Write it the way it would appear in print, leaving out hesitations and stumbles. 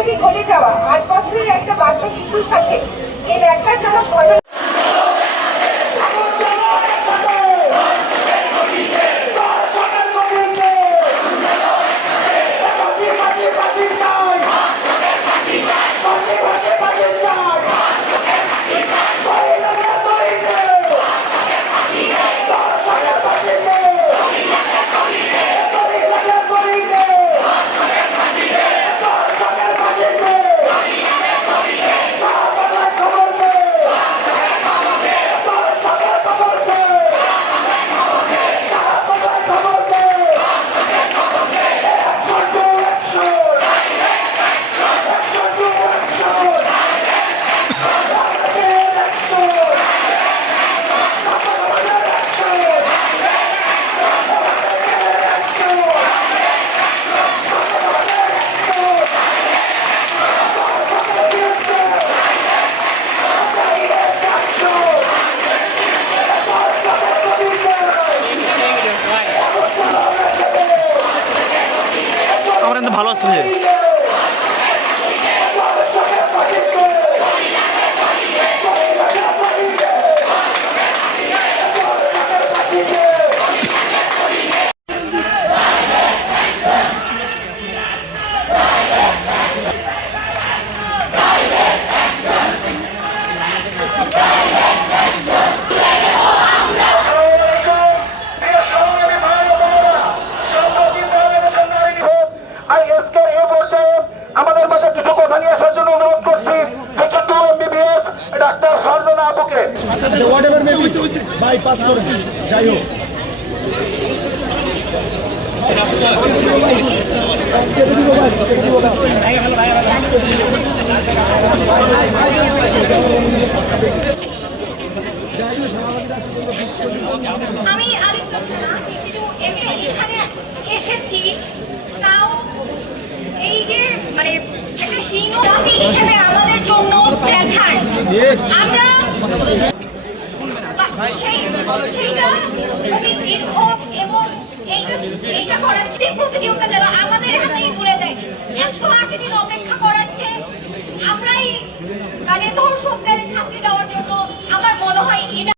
যদি ঘটে যাওয়া 8 বছরের একটা বাচ্চা শিশুর সাথে এই ন্যাক্কারজনক ঘটনা ভালো আছে। আমাদের মাঝে কিছু কথা নিয়ে আসার জন্য অনুরোধ করছি MBBS ডাক্তার সরজনা আপুকে। বাইপাস করেছে যাই হোক আমি এখানে এসেছি, তাও এই যে মানে একটা হীন জাতি হিসেবে আমাদের জন্য ব্যথার আমরা সেইটা অতি দীর্ঘ এবং এইটা করাচ্ছে প্রতিযোগিতা যেন আমাদের হাতেই তুলে দেয়। 180 দিন অপেক্ষা করাচ্ছে, আমরাই মানে ধর্ষকদের শাস্তি দেওয়ার জন্য আমার মনে হয়